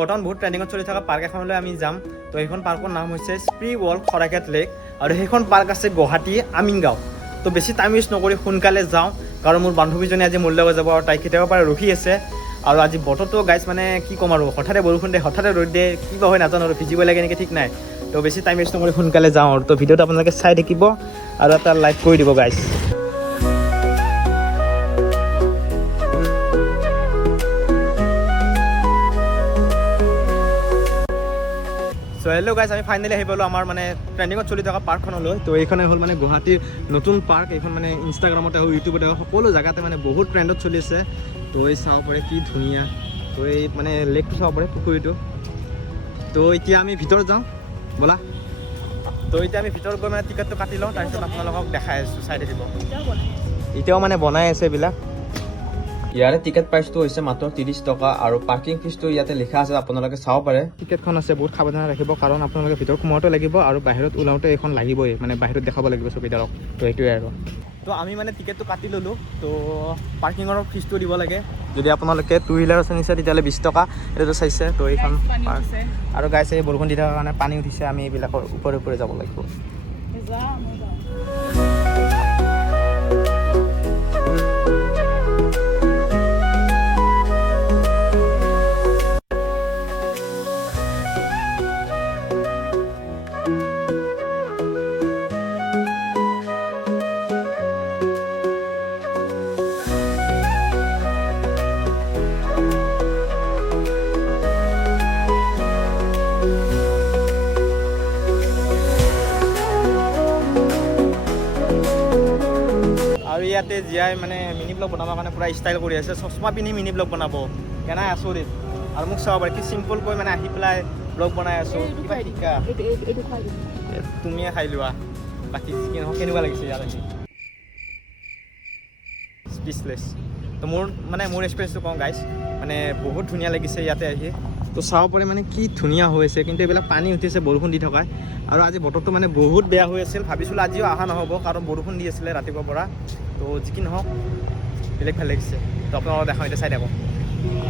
বৰ্তমান বহুত ট্ৰেণ্ডিঙত চলি থকা পাৰ্ক এখনলৈ আমি যাম। তো সেইখন পাৰ্কৰ নাম হৈছে স্প্ৰি ৱৰ্ল্ড খৰাঘাট লেক, আৰু সেইখন পাৰ্ক আছে গুৱাহাটী আমিনগাঁও। তো বেছি টাইম ৱেষ্ট নকৰি সোনকালে যাওঁ, কাৰণ মোৰ বান্ধৱীজনী আজি মোৰ লগত যাব আৰু তাই কেতিয়াবা পৰা ৰখি আছে। আৰু আজি বতৰটো গাইছ মানে কি ক'ম আৰু, হঠাতে বৰষুণ দিয়ে, হঠাতে ৰ'দ দিয়ে, কিবা হয় নাজানো আৰু, ভিজিব লাগে নেকি ঠিক নাই। তো বেছি টাইম ৱেষ্ট নকৰি সোনকালে যাওঁ আৰু। তো ভিডিঅ'টো আপোনালোকে চাই থাকিব আৰু এটা লাইক কৰি দিব গাইছ। চ' হেল্ল' গাইছ, আমি ফাইনেলি আহি পালোঁ আমাৰ মানে ট্ৰেণ্ডিঙত চলি থকা পাৰ্কখনলৈ। তো এইখনে হ'ল মানে গুৱাহাটীৰ নতুন পাৰ্ক। এইখন মানে ইনষ্টাগ্ৰামতে হওক, ইউটিউবতে হওক, সকলো জেগাতে মানে বহুত ট্ৰেণ্ডত চলি আছে। তো এই চাব পাৰে কি ধুনীয়া। তো এই মানে লেকটো চাব পাৰে, পুখুৰীটো। তো এতিয়া আমি ভিতৰত যাওঁ ব'লা। তো এতিয়া আমি ভিতৰত গৈ মানে টিকেটটো কাটি লওঁ, তাৰপিছত আপোনালোকক দেখাই আছোঁ, চাই থাকিব। এতিয়াও মানে বনাই আছে এইবিলাক। ইয়াৰে টিকেট প্ৰাইচটো হৈছে মাত্ৰ 30 টকা, আৰু পাৰ্কিং ফিজটো ইয়াতে লিখা আছে, আপোনালোকে চাব পাৰে। টিকেটখন আছে, বহুত সাৱধানে ৰাখিব, কাৰণ আপোনালোকে ভিতৰত সোমাওঁতে লাগিব আৰু বাহিৰত ওলাওঁতে এইখন লাগিবই, মানে বাহিৰত দেখাব লাগিব চকীদাৰক। তো সেইটোৱে আৰু। তো আমি মানে টিকেটটো কাটি ল'লোঁ। তো পাৰ্কিঙৰ ফিজটো দিব লাগে। যদি আপোনালোকে টু হুইলাৰ আছে নিছে তেতিয়াহ'লে 20 টকা। এইটো চাইছে। তো এইখন পাৰ্ক আৰু গাইছে এই বৰষুণ দি থকাৰ কাৰণে পানী উঠিছে, আমি এইবিলাকৰ ওপৰে ওপৰে যাব লাগিব। আৰু ইয়াতে জীয়াই মানে মিনি ব্লগ বনাবৰ কাৰণে পূৰা ষ্টাইল কৰি আছে, চশমা পিন্ধি মিনি ব্লগ বনাব, কেনাই আচৰিত। আৰু মোক চাব পাৰে কি চিম্পলকৈ মানে আহি পেলাই ব্লগ বনাই আছোঁ। কিবা শিকা তুমিয়ে খাই লোৱা, বাকী কেনেকুৱা লাগিছে ইয়াত আহি? স্পীচলেছ। তো মোৰ এক্সপিৰিয়েঞ্চটো কওঁ গাইছ, মানে বহুত ধুনীয়া লাগিছে ইয়াতে আহি। তো চাব পাৰে মানে কি ধুনীয়া হৈ আছে, কিন্তু এইবিলাক পানী উঠিছে বৰষুণ দি থকায়। আৰু আজি বতৰটো মানে বহুত বেয়া হৈ আছিল, ভাবিছিলোঁ আজিও অহা নহ'ব, কাৰণ বৰষুণ দি আছিলে ৰাতিপুৱাৰ পৰা। তো যি কি নহওক বেলেগ ভাল লাগিছে। তো আপোনালোকক দেখাওঁ, এতিয়া চাই থাকক।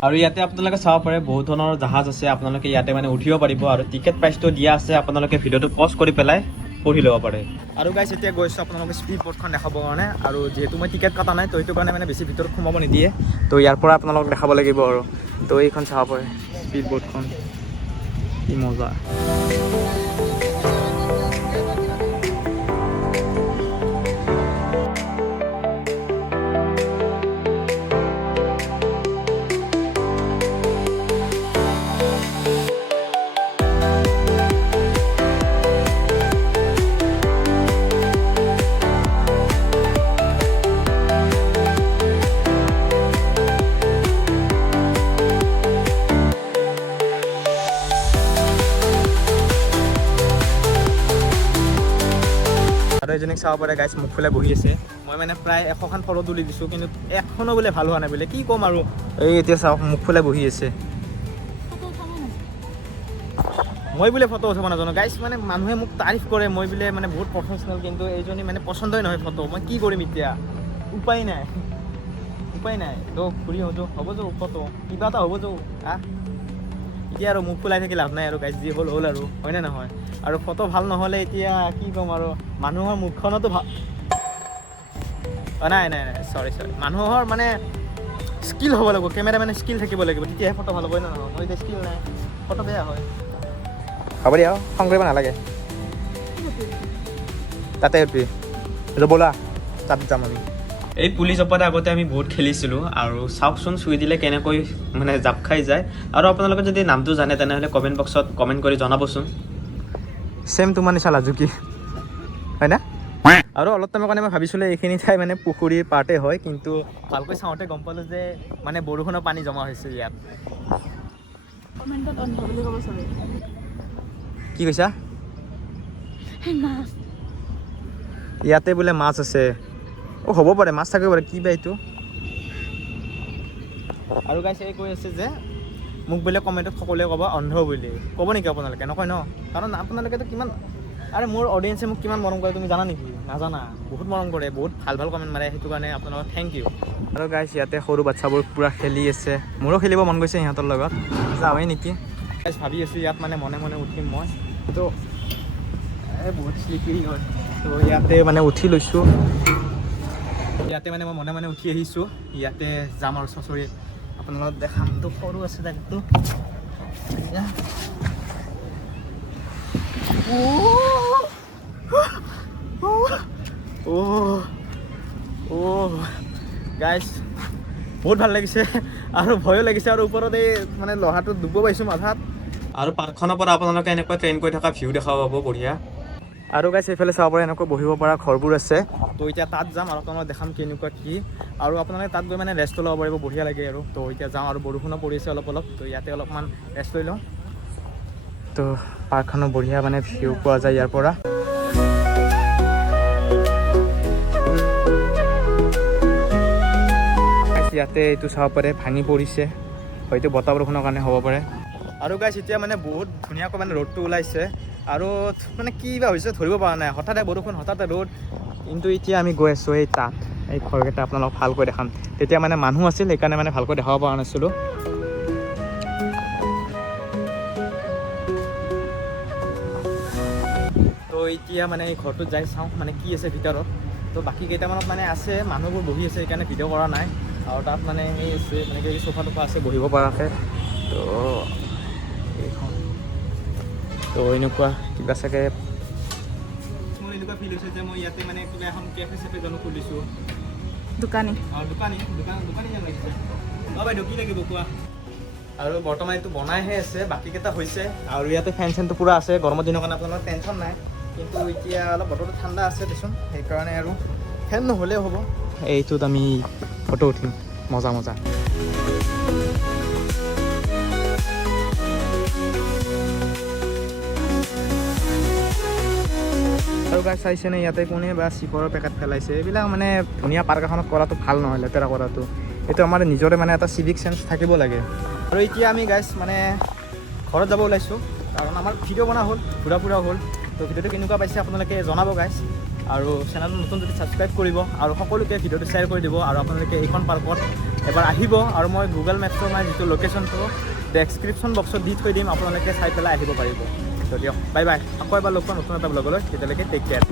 আৰু ইয়াতে আপোনালোকে চাব পাৰে বহুত ধৰণৰ জাহাজ আছে, আপোনালোকে ইয়াতে মানে উঠিব পাৰিব, আৰু টিকেট প্ৰাইচটো দিয়া আছে, আপোনালোকে ভিডিঅ'টো পজ কৰি পেলাই পঢ়ি ল'ব পাৰে। আৰু গাইছ এতিয়া গৈছোঁ আপোনালোকে স্পীড ব'ৰ্ডখন দেখাবৰ কাৰণে, আৰু যিহেতু মই টিকেট কটা নাই, তো সেইটো কাৰণে মানে বেছি ভিতৰত সোমাব নিদিয়ে। তো ইয়াৰ পৰা আপোনালোকক দেখাব লাগিব আৰু। তো এইখন চাব পাৰে স্পীড ব'ৰ্ডখন, কি মজা। আৰু এজনীক চাব পাৰে গাইছ, মুখ ফালে বহি আছে। মই মানে প্ৰায় 100খন ফটো তুলি দিছোঁ, কিন্তু এখনো বোলে ভাল হোৱা নাই বোলে, কি ক'ম আৰু। এই এতিয়া চাওক মুখ ফালে বহি আছে। মই বোলে ফটো উঠাব নাজানো গাইছ, মানে মানুহে মোক তাৰিফ কৰে, মই বোলে মানে বহুত প্ৰফেচনেল, কিন্তু এইজনী মানে পচন্দই নহয় ফটো। মই কি কৰিম এতিয়া, উপায় নাই। তো ঘূৰি আহোঁ, হ'ব যাওঁ ফটো, কিবা এটা হ'ব যাওঁ। এতিয়া আৰু মুখ ফুলাই থাকি লাভ নাই আৰু গাইছ, যি হ'ল আৰু হয়নে নহয়। আৰু ফটো ভাল নহ'লে এতিয়া কি ক'ম আৰু, মানুহৰ মুখখনতো ভাল নাই চৰি মানুহৰ মানে স্কিল হ'ব লাগিব, কেমেৰামেনৰ স্কিল থাকিব লাগিব, তেতিয়াহে ফটো ভাল হ'ব নে নহয়। মই এতিয়া স্কিল নাই, ফটো বেয়া হয়। হ'ব দিয়া, খং কৰিব নালাগে। তাতে উঠবি ব'লা, তাত যাম আমি। এই পুলিচ জপতে আগতে আমি বহুত খেলিছিলোঁ, আৰু চাওকচোন চুই দিলে কেনেকৈ মানে জাপ খাই যায়। আৰু আপোনালোকে যদি নামটো জানে তেনেহ'লে কমেণ্ট বক্সত কমেণ্ট কৰি জনাবচোন। ছেম তোমাৰ নিচিনা লাজুকী হয় না? আৰু অলপ টাইমৰ কাৰণে মই ভাবিছিলোঁ এইখিনি ঠাই মানে পুখুৰীৰ পাৰ্টে হয়, কিন্তু ভালকৈ চাওঁতে গম পালোঁ যে মানে বৰষুণৰ পানী জমা হৈছে ইয়াত। কি কৈছা? ইয়াতে বোলে মাছ আছে। হ'ব পাৰে, মাছ থাকিব পাৰে, কি বা এইটো। আৰু গাইছ এই কৈ আছে যে মোক বোলে কমেণ্টত সকলোৱে ক'ব অন্ধ বুলি। ক'ব নেকি আপোনালোকে? নকয় ন, কাৰণ আপোনালোকেতো কিমান, আৰে মোৰ অডিয়েঞ্চে মোক কিমান মৰম কৰে তুমি জানা নেকি? নাজানা, বহুত মৰম কৰে, বহুত ভাল কমেণ্ট মাৰে, সেইটো কাৰণে আপোনালোকক থেংক ইউ। আৰু গাইছ ইয়াতে সৰু বাচ্ছাবোৰ পূৰা খেলি আছে, মোৰো খেলিব মন গৈছে সিহঁতৰ লগত, যাওঁৱেই নেকি। ভাবি আছোঁ ইয়াত মানে মনে মনে উঠিম মই, তো বহুত শ্লিপিং হয়, তো ইয়াতে মানে উঠি লৈছোঁ। ইয়াতে মানে মই মনে মনে উঠি আহিছোঁ, ইয়াতে যাম আৰু চচৰি আপোনালোকক দেখাম। তো সৰু আছে জেগাটো। গাইজ বহুত ভাল লাগিছে আৰু ভয়ো লাগিছে, আৰু ওপৰত এই মানে লহাটো ডুব পাইছোঁ মাথাত। আৰু পাৰ্কখনৰ পৰা আপোনালোকে এনেকুৱা ট্ৰেইন কৰি থকা ভিউ দেখা পাব বঢ়িয়া। আৰু গাইজ এইফালে চাব পাৰে এনেকুৱা বহিব পৰা ঘৰবোৰ আছে। তো এতিয়া তাত যাম আৰু আপোনালোকক দেখাম কেনেকুৱা কি, আৰু আপোনালোকে তাত গৈ মানে ৰেষ্টটো ল'ব পাৰিব, বঢ়িয়া লাগে আৰু। তো এতিয়া যাওঁ, আৰু বৰষুণো পৰি আছে অলপ অলপ, তো ইয়াতে অলপমান ৰেষ্ট লৈ লওঁ। তো পাৰ্কখনৰ বঢ়িয়া মানে ভিউ পোৱা যায় ইয়াৰ পৰা। ইয়াতে এইটো চাব পাৰে ভাঙি পৰিছে, হয়তো বতাহ বৰষুণৰ কাৰণে হ'ব পাৰে। আৰু গাইজ এতিয়া মানে বহুত ধুনীয়াকৈ মানে ৰ'দটো ওলাইছে, আৰু মানে কি বা হৈছে ধৰিব পৰা নাই, হঠাতে বৰষুণ হঠাতে ৰ'দ। কিন্তু এতিয়া আমি গৈ আছোঁ এই তাত, এই ঘৰকেইটা আপোনালোকক ভালকৈ দেখাম। তেতিয়া মানে মানুহ আছিল, সেইকাৰণে মানে ভালকৈ দেখাব পৰা নাছিলোঁ। তো এতিয়া মানে এই ঘৰটোত যাই চাওঁ মানে কি আছে ভিতৰত। তো বাকী কেইটামানত মানে আছে, মানুহবোৰ বহি আছে, সেইকাৰণে ভিডিঅ' কৰা নাই। আৰু তাত মানে সেই আছে মানে কি চোফা টোফা আছে বহিব পৰাকৈ। তো এইখন, তো এনেকুৱা কিবা চাগে মোৰ এনেকুৱা ফিল হৈছে যে মই ইয়াতে মানে কিবা এখন কেফে চেফে জানো খুলিছোঁ। দোকানী দোকানী যেন লাগিছে। অঁ বাইদেউ কি লাগিব কোৱা। আৰু বৰ্তমান এইটো বনাইহে আছে, বাকীকেইটা হৈছে। আৰু ইয়াতে ফেন চেনটো পূৰা আছে, গৰমৰ দিনৰ কাৰণে আপোনাৰ টেনশ্যন নাই। কিন্তু এতিয়া অলপ বতৰটো ঠাণ্ডা আছে দেচোন, সেইকাৰণে আৰু ফেন নহ'লেও হ'ব। এইটোত আমি ফটো উঠিম, মজা মজা। আৰু গাইজ চাইছেনে ইয়াতে কোনে বা চিপৰৰ পেকেট পেলাইছে। এইবিলাক মানে ধুনীয়া পাৰ্ক এখনত কৰাটো ভাল নহয়, লেতেৰা কৰাটো। এইটো আমাৰ নিজৰে মানে এটা চিভিক চেন্স থাকিব লাগে। আৰু এতিয়া আমি গাইজ মানে ঘৰত যাব ওলাইছোঁ, কাৰণ আমাৰ ভিডিঅ' বনা হ'ল, ঘূৰা ফুৰা হ'ল। তো ভিডিঅ'টো কেনেকুৱা পাইছে আপোনালোকে জনাব গাইজ, আৰু চেনেলটো নতুন যদি ছাবস্ক্ৰাইব কৰিব, আৰু সকলোকে ভিডিঅ'টো শ্বেয়াৰ কৰি দিব। আৰু আপোনালোকে এইখন পাৰ্কত এবাৰ আহিব, আৰু মই গুগল মেপছৰ মানে যিটো লোকেশ্যনটো ডেছক্ৰিপশ্যন বক্সত দি থৈ দিম, আপোনালোকে চাই পেলাই আহিব পাৰিব। তো দিয়ক, বাই বাই। আকৌ এবাৰ লগ পাম নতুন এটা ব্লগলৈ, তেতিয়ালৈকে টেক কেয়াৰ।